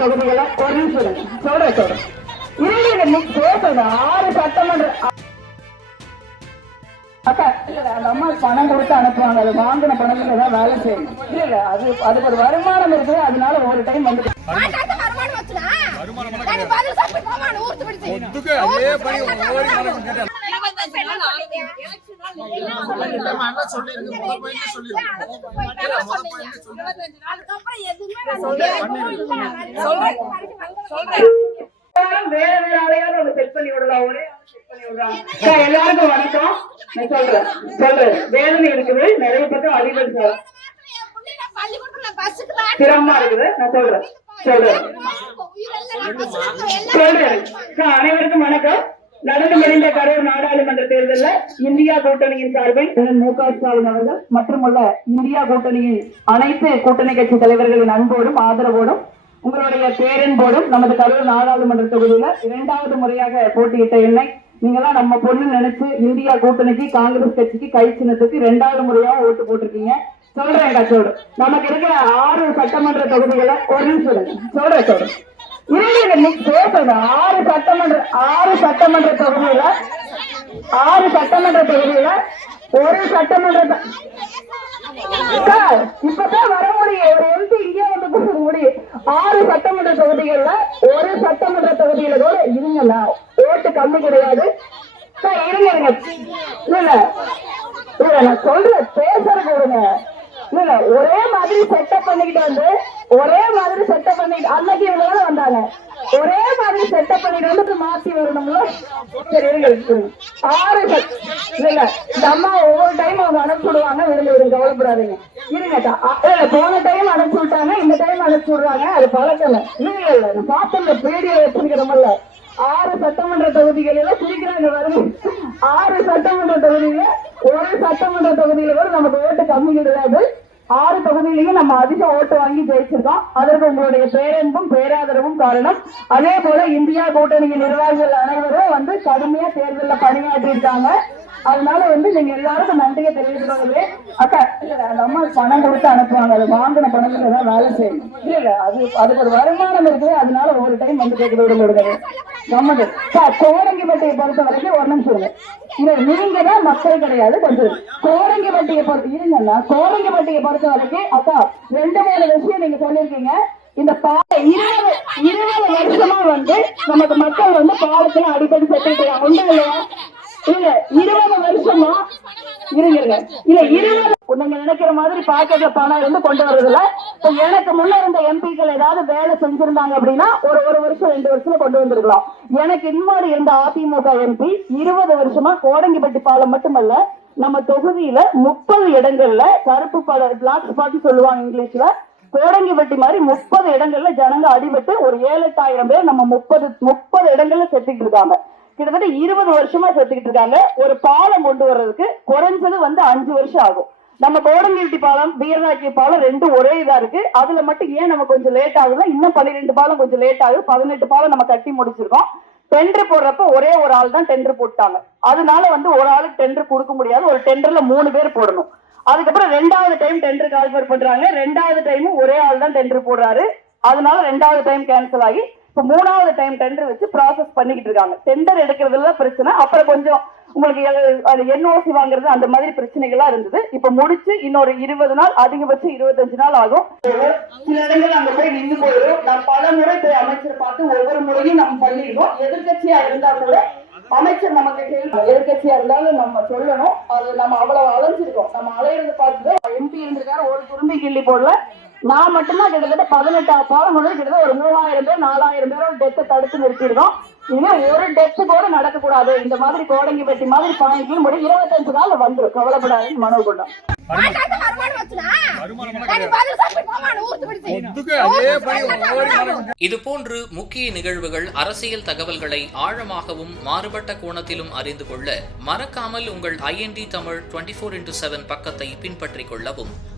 தொகுதிகளை ஒரு சொல்றேன் சொல்றேன் இருங்க நீ ஆறு சட்டமன்ற அக்கா இல்ல அந்த அம்மா பணம் கொடுத்து அனுப்புவாங்க. அது வாங்கின பணத்துல தான் வேலை செய்யணும் இல்ல அது அதுக்கு ஒரு வருமானம் இருக்குது. அதனால ஒரு டைம் வந்து வேற வேற ஆளையாவது அவங்க செட் பண்ணி விடலாம். ஒரே செட் பண்ணி விடுறாங்க அக்கா, எல்லாருக்கும் வணக்கம். நான் சொல்றேன். சொல்றேன். வேதனை இருக்குது நிறைய பக்கம் தான் சிரமமா இருக்குது. நான் சொல்றேன். அனைவருக்கும் வணக்கம். நடந்து முடிந்த கரூர் நாடாளுமன்ற தேர்தலில் இந்தியா கூட்டணியின் சார்பில் மு க ஸ்டாலின் அவர்கள் மற்றும் உள்ள இந்தியா கூட்டணியின் அனைத்து கூட்டணி கட்சி தலைவர்களின் அன்போடும் ஆதரவோடும் உங்களுடைய பேரன்போடும் நமது கரூர் நாடாளுமன்ற தொகுதியில இரண்டாவது முறையாக போட்டியிட்ட என்னை நீங்களாம் நம்ம பொண்ணு நினைச்சு இந்தியா கூட்டணிக்கு காங்கிரஸ் கட்சிக்கு கை சின்னத்துக்கு இரண்டாவது முறையாக ஓட்டு போட்டிருக்கீங்க. சொல்றேன் கச்சோடு நமக்கு இருக்கிற ஆறு சட்டமன்ற தொகுதிகளை ஒரு நிமிஷம் சொல்றேன் சொல்றேன் இருங்க நீ ஆறு சட்டமன்ற ஆறு சட்டமன்ற தொகுதியில ஆறு சட்டமன்ற தொகுதியில ஒரு சட்டமன்ற சார், இப்பதான் வர முடியும் ஒரு எம்பி இங்கே வந்து பேச முடியும் ஆறு சட்டமன்ற தொகுதிகள்ல ஒரு சட்டமன்ற தொகுதியில கூட இருங்கண்ணா. ஓட்டு கம்மி கிடையாது. சார் இருங்க இருங்க. இல்ல இல்ல. நான் சொல்றேன். பேசுறது கொடுங்க இல்ல ஒரே மாதிரி செட்டப் பண்ணிக்கிட்டு வந்து ஒரே மாதிரி செட்டப் பண்ணிட்டு அன்னைக்கு இவங்க வந்தாங்க. ஒரே மாதிரி செட்டப் பண்ணிட்டு வந்து மாத்தி வரணும்ல? சரி ஆறு இல்ல இந்த அம்மா ஒவ்வொரு டைம் அவங்க அனுப்பிச்சு விடுவாங்க விடுங்க விடுங்க கவலைப்படாதீங்க. இருங்க இல்ல போன டைம் அனுப்பிச்சு விட்டாங்க இந்த டைம் அனுப்பிச்சு விடுறாங்க அது பழக்கம் இல்ல. இல்ல இல்ல நான் பார்த்தேன் பீடியோ வச்சிருக்கிறோம்ல ஆறு சட்டமன்ற தொகுதிகளில சிரிக்கிறாங்க வருது. ஆறு சட்டமன்ற தொகுதியில ஒரு சட்டமன்ற தொகுதியில கூட நமக்கு ஓட்டு கம்மி கிடையாது. ஆறு தொகுதியிலையும் நம்ம அதிக ஓட்டு வாங்கி ஜெயிச்சிருக்கோம். அதற்கு உங்களுடைய பேரன்பும் பேராதரவும் காரணம். அதே போல இந்தியா கூட்டணியின் நிர்வாகிகள் அனைவரும் வந்து கடுமையா தேர்தலில் பணியாற்றி இருக்காங்க அதனால வந்து நீங்க எல்லாருக்கும் நன்றியை தெரிவிக்கிறதே அக்கா இல்ல அந்த அம்மா பணம் கொடுத்து அனுப்புவாங்க. அது வாங்கின பணத்துல தான் வேலை செய்யணும் இல்ல இல்ல அது அதுக்கு ஒரு வருமானம் இருக்குது. அதனால ஒரு டைம் வந்து கேட்க விட முடியாது நம்மது சார் கோரங்கிப்பட்டியை பொறுத்த வரைக்கும் ஒரு நிமிஷம் இல்ல நீங்க தான் மக்கள் கிடையாது கொஞ்சம் கோரங்கிப்பட்டியை பொறுத்த இருங்கன்னா கோரங்கிப்பட்டியை பொறுத்த வரைக்கும் அக்கா ரெண்டு மூணு விஷயம் நீங்க சொல்லியிருக்கீங்க. இந்த பாலை இருபது இருபது வருஷமா வந்து நமக்கு மக்கள் வந்து பாலத்துல அடிக்கடி செத்துட்டு ஒன்றும் இல்லையா? இல்ல இருபது வருஷமா? இருங்க. இல்ல இருபது நீங்க நினைக்கிற மாதிரி பாக்கெட்ல பணம் இருந்து கொண்டு வர்றதுல இப்ப எனக்கு முன்ன இருந்த எம்பிக்கள் ஏதாவது வேலை செஞ்சிருந்தாங்க அப்படின்னா ஒரு ஒரு வருஷம் ரெண்டு வருஷத்துல கொண்டு வந்திருக்கலாம். எனக்கு முன்னாடி இருந்த அதிமுக எம்பி இருபது வருஷமா கோடங்கிப்பட்டி பாலம் மட்டுமல்ல நம்ம தொகுதியில முப்பது இடங்கள்ல கருப்பு பட பிளாக் ஸ்பாட் சொல்லுவாங்க இங்கிலீஷ்ல. கோடங்கிப்பட்டி மாதிரி முப்பது இடங்கள்ல ஜனங்க அடிபட்டு ஒரு ஏழு எட்டாயிரம் பேர் நம்ம முப்பது முப்பது இடங்கள்ல செத்துக்கிட்டு இருக்காங்க. கிட்டத்தட்ட இருபது வருஷமா செத்துக்கிட்டு இருக்காங்க. ஒரு பாலம் கொண்டு வர்றதுக்கு குறைஞ்சது வந்து அஞ்சு வருஷம் ஆகும். நம்ம கோடங்கிருட்டி பாலம் வீரராட்சி பாலம் ரெண்டும் ஒரே இதா இருக்கு. அதுல மட்டும் ஏன் நம்ம கொஞ்சம் லேட் ஆகுதுன்னா இன்னும் பன்னிரெண்டு பாலம் கொஞ்சம் லேட் ஆகுது. பதினெட்டு பாலம் நம்ம கட்டி முடிச்சிருக்கோம். டெண்டர் போடுறப்ப ஒரே ஒரு ஆள் தான் டெண்டர் போட்டாங்க. அதனால வந்து ஒரு ஆளுக்கு டெண்டர் கொடுக்க முடியாது. ஒரு டெண்டர்ல மூணு பேர் போடணும். அதுக்கப்புறம் ரெண்டாவது டைம் டெண்டர் கால்ஃபர் பண்றாங்க. ரெண்டாவது டைமும் ஒரே ஆள் தான் டெண்டர் போடுறாரு. அதனால ரெண்டாவது டைம் கேன்சல் ஆகி இப்ப மூணாவது டைம் டெண்டர் வச்சு ப்ராசஸ் பண்ணிக்கிட்டு இருக்காங்க. டெண்டர் எடுக்கிறதுல பிரச்சனை அப்புறம் கொஞ்சம் உங்களுக்கு அது என்ஓசி வாங்குறது அந்த மாதிரி பிரச்சனைகள்லாம் இருந்தது. இப்ப முடிச்சு இன்னொரு இருபது நாள் அதிகபட்சம் இருபத்தஞ்சு நாள் ஆகும். சில இடங்கள் அங்க போய் நின்று போயிடும் நான் பல முறை போய் அமைச்சர் பார்த்து ஒவ்வொரு முறையும் நம்ம பண்ணிடுவோம். எதிர்க்கட்சியா இருந்தா கூட அமைச்சர் நமக்கு கேள்வி எதிர்க்கட்சியா இருந்தாலும் நம்ம சொல்லணும். அது நம்ம அவ்வளவு அலைஞ்சிருக்கோம். நம்ம அலையிறது பார்த்து எம்பி இருந்திருக்காரு ஒரு துரும்பி கிள்ளி போடல. நான் மட்டும்தான் கிட்டத்தட்ட பதினெட்டு போன முடிஞ்சு கிட்டத்தட்ட ஒரு மூவாயிரம் பேர் நாலாயிரம் பேரோட டெத்தை தடுத்து நிறுத்திடுறோம் இனிமே ஒரு டெத்து கூட நடக்கக்கூடாது. இந்த மாதிரி கோடங்கி பெட்டி மாதிரி பாயிண்ட் முடியும் இருபத்தஞ்சு நாள் வந்துடும் கவலைப்படாதுன்னு மனு கொண்டோம் இதுபோன்று முக்கிய நிகழ்வுகள் அரசியல் தகவல்களை ஆழமாகவும் மாறுபட்ட கோணத்திலும் அறிந்து கொள்ள மறக்காமல் உங்கள் IND Tamil twenty four into seven பக்கத்தை பின்பற்றிக் கொள்ளவும்